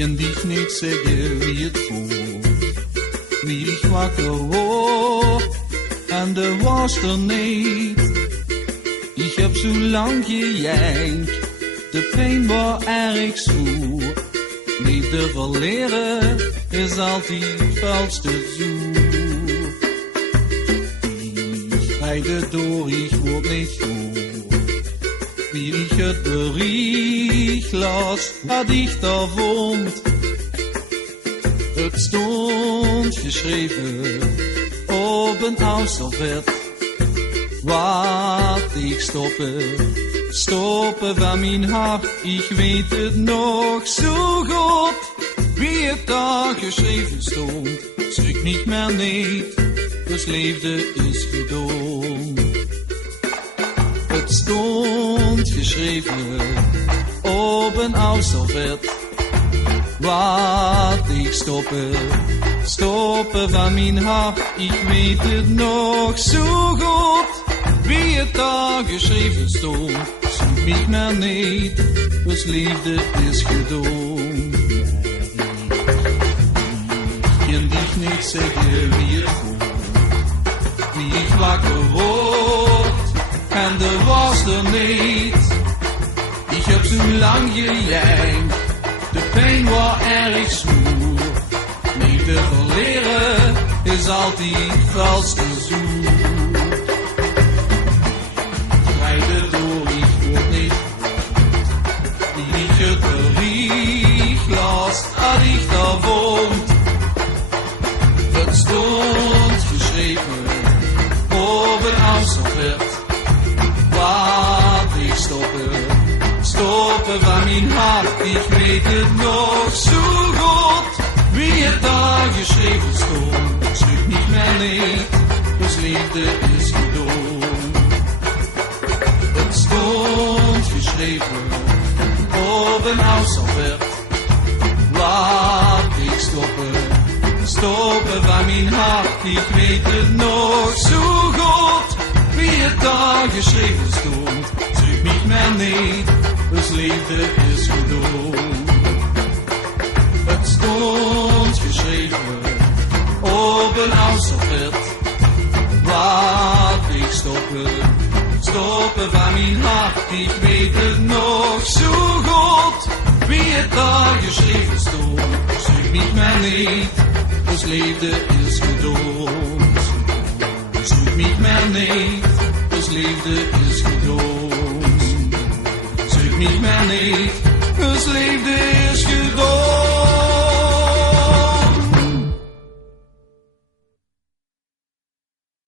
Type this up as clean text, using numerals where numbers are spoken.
kan dich niet zeggen wie het voelt. Wie ik wakker word en de was er niet. Ik heb zo lang gejankt, de pijn was erg zwaar. Liefde verleren is altijd valste zoer. Ik rijd door, ik word niet goed. Wie ik het bericht las, wat ik daar vond. Het stond geschreven op een oud servet. Wat ik stoppen van mijn hart. Ik weet het nog zo goed, wie het daar geschreven stond. Schrik niet meer niet, dus liefde is gedood. Het stond geschreven op een oud servet. Wat ik stoppen van mijn hart. Ik weet het nog zo goed, wie het daar geschreven stond. Zoek niet meer niet, dus liefde is gedood. Ik kan dich niet zeggen wie het voelt. Wie ik wakker word en de was er niet. Ik heb zo lang gejankt, de pijn was erg zwaar. Liefde verleren is altijd vals te zoer. Rijd door, ik word niet goed. Wie ik het bericht las, had ik daar vond. Het stond geschreven op een oud servet. Wat ik stoppen van mijn hart. Ik weet het nog zo goed, wie het daar geschreven stond. Schrik niet meer niet, dus liefde is gedood. Het stond geschreven op een oud servet. Wat ik stoppen van mijn hart. Ik weet het nog zo goed, wie het daar geschreven stond. Schrik niet meer niet, dus liefde is gedood. Het stond geschreven op een oud servet. Wat ik stoppen van mijn hart. Ik weet het nog zo goed, wie het daar geschreven stond. Schrik niet meer niet, dus liefde is gedood. Schrik niet meer niet, dus liefde is gedood. Schrik niet meer niet, dus liefde is gedood.